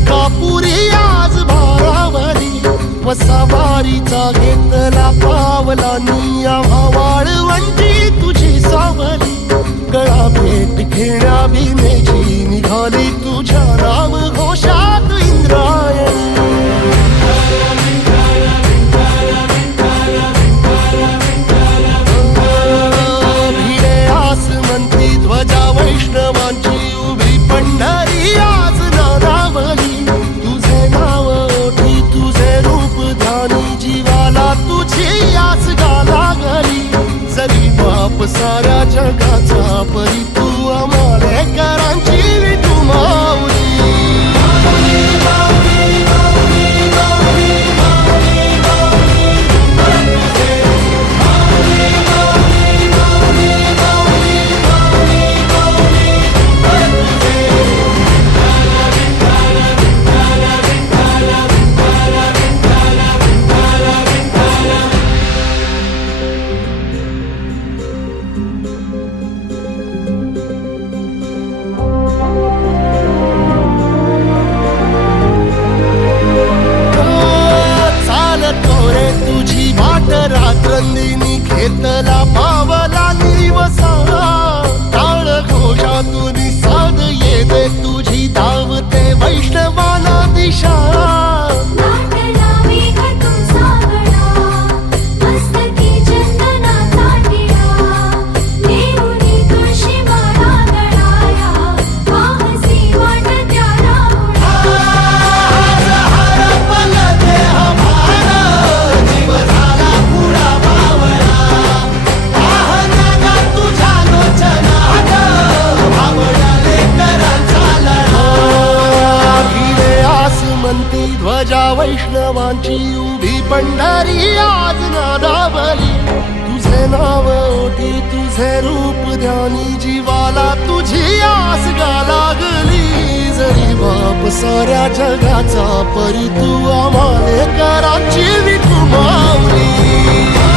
अंकापुरी आज भारावरी वसावारीचा घेतला पावला निया वाळवंटी तुझी सावली गळा भेट घेण्या भीमेची निघाली तुझ्या नाम घोषात इंद्रायणी भिडे आसमंती ध्वजा वैष्णवांची उभी पंढरी आज नादावली तुझे नाव ओठी तुझे रूप ध्यानी जीवाला तुझी आस गाला गली जरी बाप साऱ्या जगाचा परी तू आमालेकरांची विठू माऊली रात्रंदिनी घेतला पावला निवसा टाळ घोषातून साध येते तुझी धावते वैष्णवाला दिशा ध्वजा वैष्णवांची उभी पंढरी आज नादावली तुझे नाव ओठी तुझे रूप ध्यानी जीवाला तुझी आस गा लागली जरी बाप साऱ्या जगाचा परी तू आमालेकरांची विठू माऊली